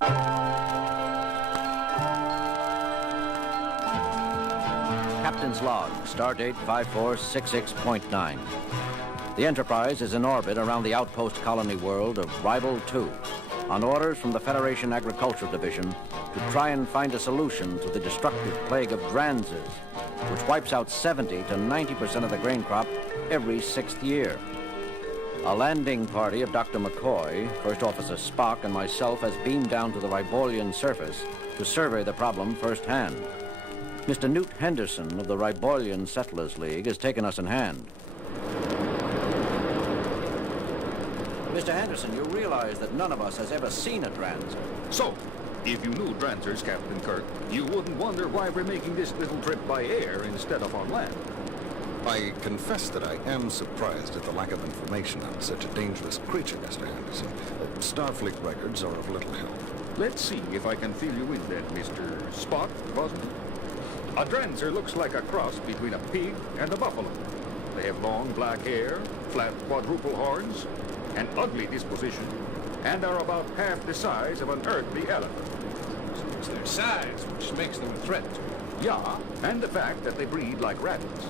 Captain's log, stardate 5466.9. The Enterprise is in orbit around the outpost colony world of Ribble 2, on orders from the Federation Agriculture Division to try and find a solution to the destructive plague of dranzes, which wipes out 70 to 90% of the grain crop every 6th year. A landing party of Dr. McCoy, First Officer Spock, and myself has beamed down to the Ribolian surface to survey the problem firsthand. Mr. Newt Henderson of the Ribolian Settlers League has taken us in hand. Mr. Henderson, you realize that none of us has ever seen a dranzer. So, if you knew dranzers, Captain Kirk, you wouldn't wonder why we're making this little trip by air instead of on land. I confess that I am surprised at the lack of information on such a dangerous creature, Mr. Henderson. Starfleet records are of little help. Let's see if I can fill you in then, Mr. Spock, wasn't it? A dranzer looks like a cross between a pig and a buffalo. They have long black hair, flat quadruple horns, an ugly disposition, and are about half the size of an earthly elephant. So it's their size which makes them a threat. Yeah, and the fact that they breed like rabbits.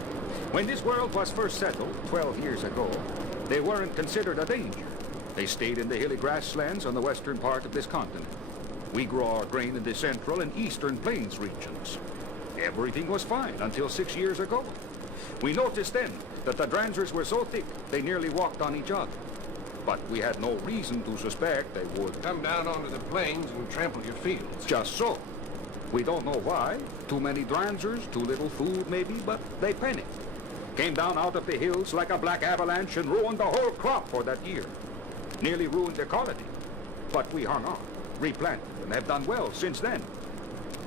When this world was first settled 12 years ago, they weren't considered a danger. They stayed in the hilly grasslands on the western part of this continent. We grow our grain in the central and eastern plains regions. Everything was fine until 6 years ago. We noticed then that the dranzers were so thick they nearly walked on each other. But we had no reason to suspect they would Come down onto the plains and trample your fields. just so. We don't know why. Too many dranzers, too little food maybe, but they panicked. Came down out of the hills like a black avalanche and ruined the whole crop for that year. Nearly ruined the colony. But we hung on, replanted, and have done well since then.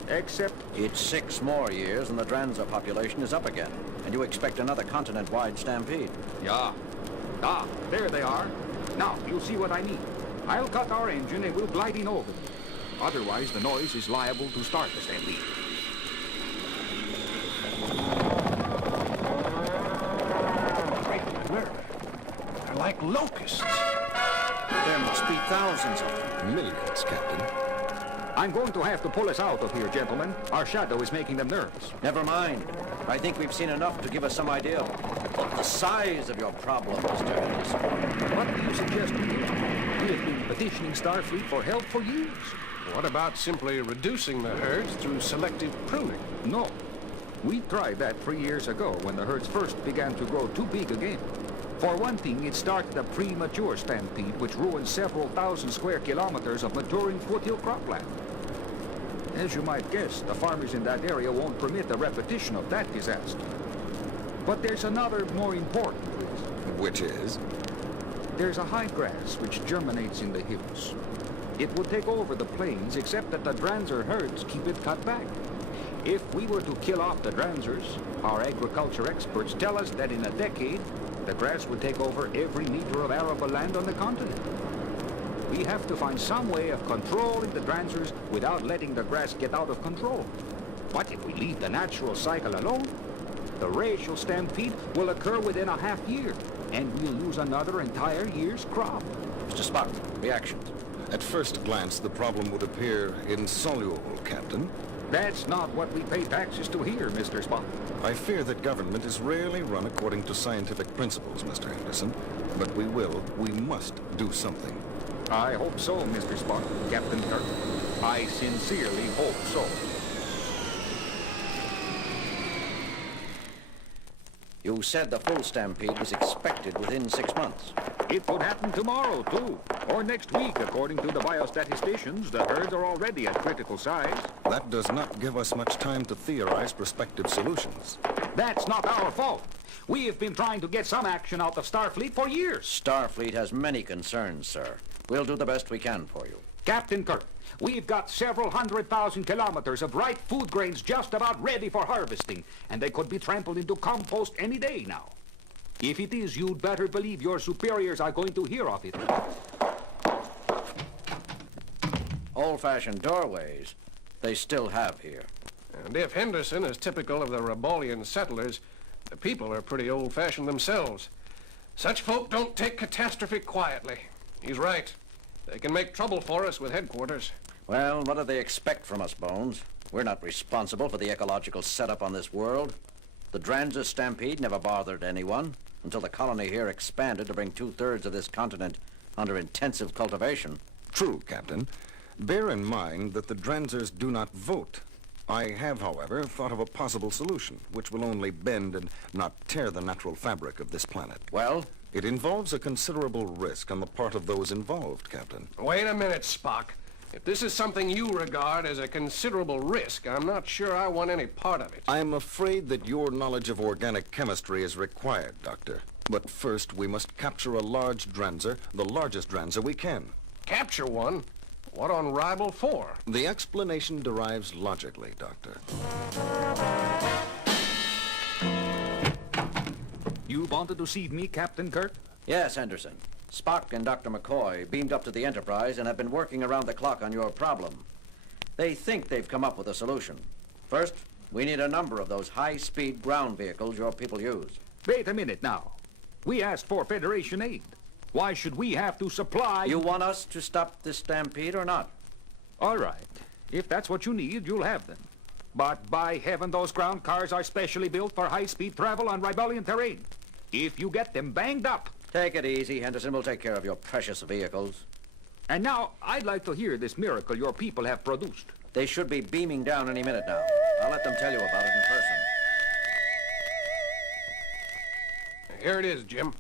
Except It's 6 more years and the dranzer population is up again, and you expect another continent-wide stampede. yeah. Ah, there they are. Now, you'll see what I mean. I'll cut our engine and we'll glide in over them. Otherwise, the noise is liable to start the stampede. Great murder. They're like locusts. There must be thousands of them. Millions, Captain. I'm going to have to pull us out of here, gentlemen. Our shadow is making them nervous. Never mind. I think we've seen enough to give us some idea of the size of your problem, Mr. Henderson. What do you suggest we do? We have been petitioning Starfleet for help for years. What about simply reducing the herds through selective pruning? No. We tried that 3 years ago when the herds first began to grow too big again. For one thing, it started a premature stampede which ruined several thousand square kilometers of maturing foothill cropland. As you might guess, the farmers in that area won't permit a repetition of that disaster. But there's another more important reason. Which is? There's a high grass which germinates in the hills. It would take over the plains, except that the dranzer herds keep it cut back. If we were to kill off the dranzers, our agriculture experts tell us that in a decade, the grass would take over every meter of arable land on the continent. We have to find some way of controlling the dranzers without letting the grass get out of control. But if we leave the natural cycle alone, the racial stampede will occur within a half year, and we'll lose another entire year's crop. Mr. Spock, reactions. At first glance, the problem would appear insoluble, Captain. That's not what we pay taxes to here, Mr. Spock. I fear that government is rarely run according to scientific principles, Mr. Henderson. But we must do something. I hope so, Mr. Spock, Captain Kirk. I sincerely hope so. You said the full stampede was expected within 6 months. It could happen tomorrow, too. Or next week, according to the biostatisticians. The herds are already at critical size. That does not give us much time to theorize prospective solutions. That's not our fault. We have been trying to get some action out of Starfleet for years. Starfleet has many concerns, sir. We'll do the best we can for you. Captain Kirk, we've got several 100,000 kilometers of ripe food grains just about ready for harvesting, and they could be trampled into compost any day now. If it is, you'd better believe your superiors are going to hear of it. Old-fashioned doorways, they still have here. And if Henderson is typical of the Ribolian settlers, the people are pretty old-fashioned themselves. Such folk don't take catastrophe quietly. He's right. They can make trouble for us with headquarters. Well, what do they expect from us, Bones? We're not responsible for the ecological setup on this world. The Dranzer stampede never bothered anyone until the colony here expanded to bring 2/3 of this continent under intensive cultivation. True, Captain. Bear in mind that the Dranzers do not vote. I have, however, thought of a possible solution, which will only bend and not tear the natural fabric of this planet. Well? It involves a considerable risk on the part of those involved, Captain. Wait a minute, Spock. If this is something you regard as a considerable risk, I'm not sure I want any part of it. I'm afraid that your knowledge of organic chemistry is required, Doctor. But first, we must capture a large Dranzer, the largest Dranzer we can. Capture one? What on Ribble for? The explanation derives logically, Doctor. You wanted to see me, Captain Kirk? Yes, Henderson. Spock and Dr. McCoy beamed up to the Enterprise and have been working around the clock on your problem. They think they've come up with a solution. First, we need a number of those high-speed ground vehicles your people use. Wait a minute now. We asked for Federation aid. Why should we have to supply... You want us to stop this stampede or not? All right. If that's what you need, you'll have them. But by heaven, those ground cars are specially built for high-speed travel on Ribelian terrain. If you get them banged up... Take it easy, Henderson. We'll take care of your precious vehicles. And now, I'd like to hear this miracle your people have produced. They should be beaming down any minute now. I'll let them tell you about it in person. Here it is, Jim.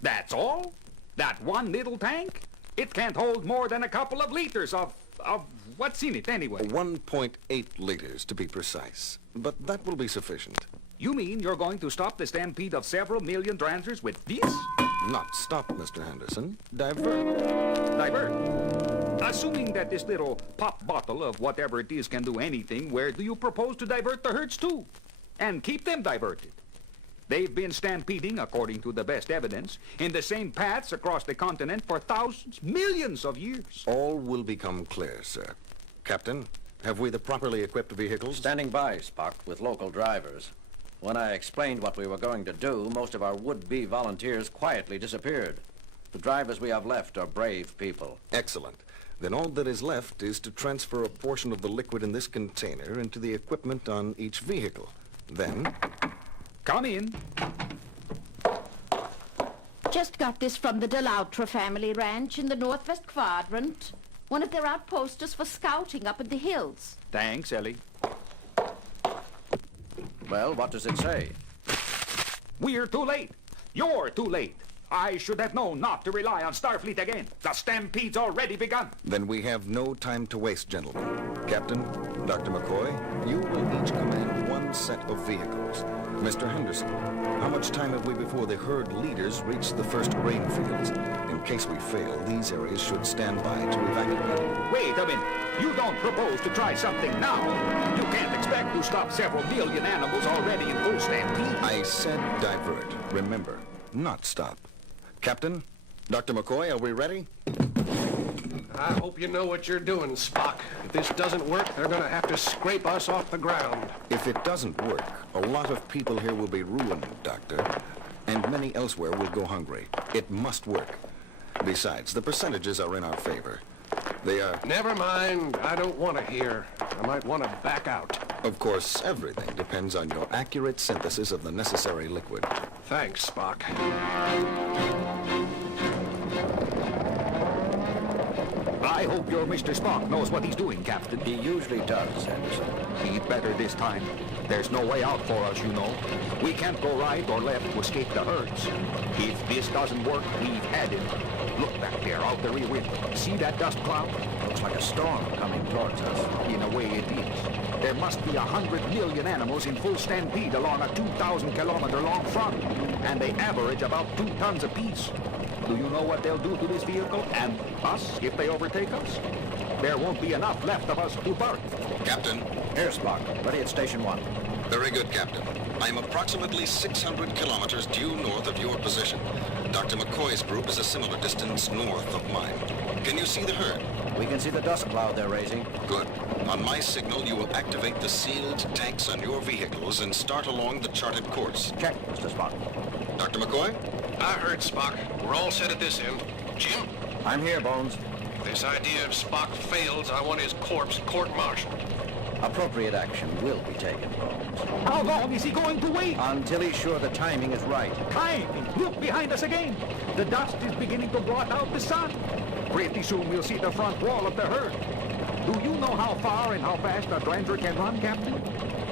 That's all? That one little tank? It can't hold more than a couple of liters of what's in it anyway? 1.8 liters, to be precise. But that will be sufficient. You mean you're going to stop the stampede of several million Dranzers with this? Not stop, Mr. Henderson. Divert. Divert? Assuming that this little pop bottle of whatever it is can do anything, where do you propose to divert the herds to? And keep them diverted? They've been stampeding, according to the best evidence, in the same paths across the continent for thousands, millions of years. All will become clear, sir. Captain, have we the properly equipped vehicles? Standing by, Spock, with local drivers. When I explained what we were going to do, most of our would-be volunteers quietly disappeared. The drivers we have left are brave people. Excellent. Then all that is left is to transfer a portion of the liquid in this container into the equipment on each vehicle. Then... Come in. Just got this from the Deloutre family ranch in the northwest quadrant. One of their outposters for scouting up in the hills. Thanks, Ellie. Well, what does it say? We're too late. You're too late. I should have known not to rely on Starfleet again. The stampede's already begun. Then we have no time to waste, gentlemen. Captain, Dr. McCoy, you will each command one set of vehicles. Mr. Henderson, how much time have we before the herd leaders reach the first grain fields? In case we fail, these areas should stand by to evacuate. Wait a minute. You don't propose to try something now. You can't expect to stop several million animals already in full stampede. I said divert. Remember, not stop. Captain, Dr. McCoy, are we ready? I hope you know what you're doing, Spock. If this doesn't work, they're going to have to scrape us off the ground. If it doesn't work, a lot of people here will be ruined, Doctor. And many elsewhere will go hungry. It must work. Besides, the percentages are in our favor. They are... Never mind. I don't want to hear. I might want to back out. Of course, everything depends on your accurate synthesis of the necessary liquid. Thanks, Spock. I hope your Mr. Spock knows what he's doing, Captain. He usually does, Henderson. He'd better this time. There's no way out for us, you know. We can't go right or left to escape the herds. If this doesn't work, we've had it. Look back there, out the rear window. See that dust cloud? Looks like a storm coming towards us. In a way, it is. There must be 100 million animals in full stampede along a 2,000-kilometer-long front, and they average about 2 tons apiece. Do you know what they'll do to this vehicle and us if they overtake us? There won't be enough left of us to burn. Captain. Here, Spock. Ready at Station 1. Very good, Captain. I'm approximately 600 kilometers due north of your position. Dr. McCoy's group is a similar distance north of mine. Can you see the herd? We can see the dust cloud they're raising. Good. On my signal, you will activate the sealed tanks on your vehicles and start along the charted course. Check, Mr. Spock. Dr. McCoy? I heard, Spock. We're all set at this end. Jim? I'm here, Bones. If this idea of Spock fails, I want his corpse court-martialed. Appropriate action will be taken, Bones. How long is he going to wait? Until he's sure the timing is right. Timing! Look behind us again. The dust is beginning to blot out the sun. Pretty soon we'll see the front wall of the herd. Do you know how far and how fast a Dranzer can run, Captain?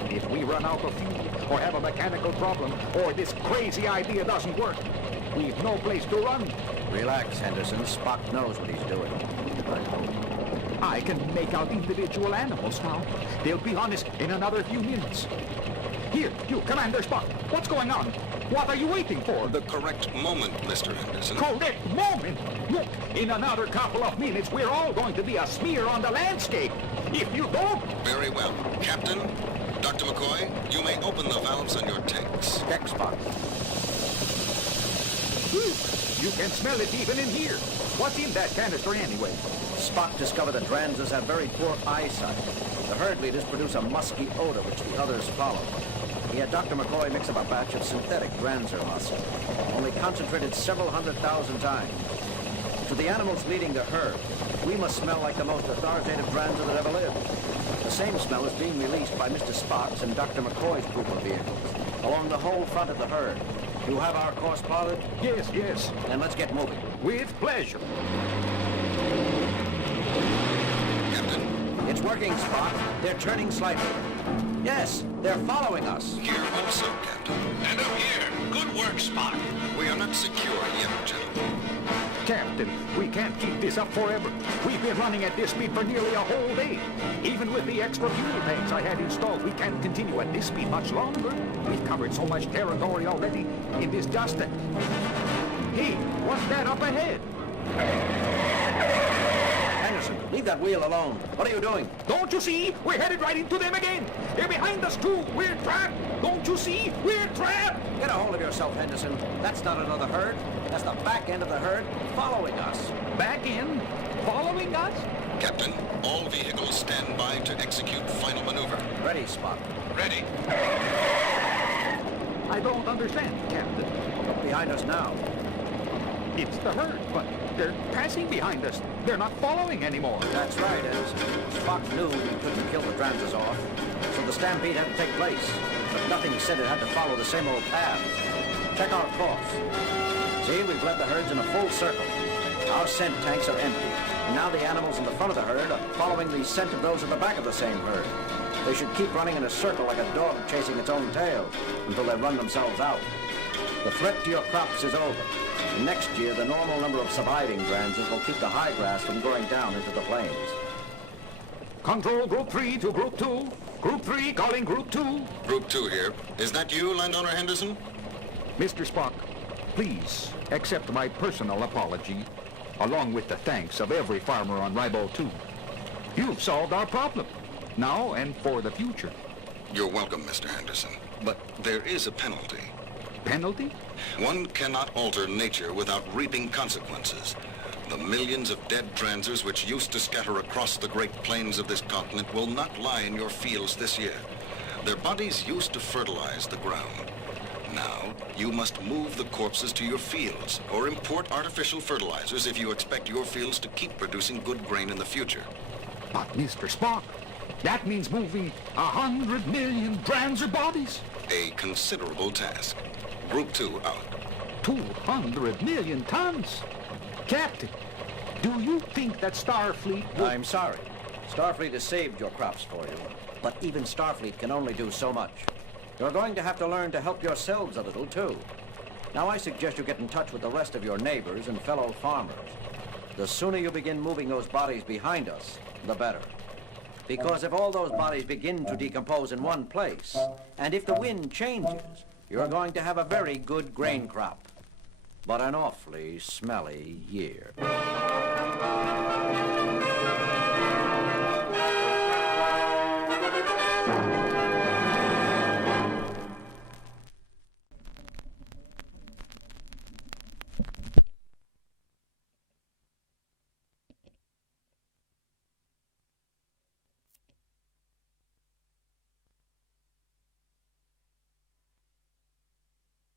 If we run out of fuel, or have a mechanical problem, or this crazy idea doesn't work, we've no place to run. Relax, Henderson. Spock knows what he's doing. I can make out individual animals now. They'll be on us in another few minutes. Here, you, Commander Spock. What's going on? What are you waiting for? The correct moment, Mr. Henderson. Correct moment! Look, in another couple of minutes, we're all going to be a smear on the landscape. If you don't... Very well. Captain, Dr. McCoy, you may open the valves on your tanks. Check, Spock. You can smell it even in here. What's in that canister anyway? Spock discovered that Dranzers have very poor eyesight. The herd leaders produce a musky odor which the others follow. He had Dr. McCoy mix up a batch of synthetic Dranzer musk, only concentrated several 100,000 times. To the animals leading the herd, we must smell like the most authoritative Dranzer that ever lived. The same smell is being released by Mr. Spock's and Dr. McCoy's group of vehicles along the whole front of the herd. You have our course plotted? Yes, yes. Then let's get moving. With pleasure. Captain, It's working, Spock. They're turning slightly. Yes, they're following us. here also, Captain. And up here. Good work, Spock. We are not secure yet, gentlemen. Captain, we can't keep this up forever. We've been running at this speed for nearly a whole day. Even with the extra fuel tanks I had installed, we can't continue at this speed much longer. We've covered so much territory already in this just a... Hey, what's that up ahead? Henderson, leave that wheel alone. What are you doing? Don't you see? We're headed right into them again. They're behind us too. We're trapped. Don't you see? We're trapped. Get a hold of yourself, Henderson. That's not another herd. That's the back end of the herd following us. Back in? Following us? Captain, all vehicles stand by to execute final maneuver. Ready, Spock. Ready. I don't understand, Captain. Look behind us now. It's the herd, but they're passing behind us. They're not following anymore. That's right, Henderson. Spock knew we couldn't kill the Dranzers off, so the stampede had to take place. But nothing said it had to follow the same old path. Check our course. See, we've led the herds in a full circle. Our scent tanks are empty, and now the animals in the front of the herd are following the scent of those at the back of the same herd. They should keep running in a circle like a dog chasing its own tail until they run themselves out. The threat to your crops is over. Next year, the normal number of surviving Dranzers will keep the high grass from going down into the plains. Control Group 3 to Group 2. Group 3 calling Group 2. Group 2 here. Is that you, Landowner Henderson? Mr. Spock, please accept my personal apology, along with the thanks of every farmer on Ribo 2. You've solved our problem, now and for the future. You're welcome, Mr. Henderson. But there is a penalty. Penalty? One cannot alter nature without reaping consequences. The millions of dead Dranzers which used to scatter across the great plains of this continent will not lie in your fields this year. Their bodies used to fertilize the ground. Now, you must move the corpses to your fields or import artificial fertilizers if you expect your fields to keep producing good grain in the future. But, Mr. Spock, that means moving 100 million Dranzer bodies. A considerable task. Group 2 out. 200 million tons. Captain, do you think that Starfleet would... I'm sorry. Starfleet has saved your crops for you, but even Starfleet can only do so much. You're going to have to learn to help yourselves a little, too. Now, I suggest you get in touch with the rest of your neighbors and fellow farmers. The sooner you begin moving those bodies behind us, the better. Because if all those bodies begin to decompose in one place, and if the wind changes, you're going to have a very good grain crop, but an awfully smelly year.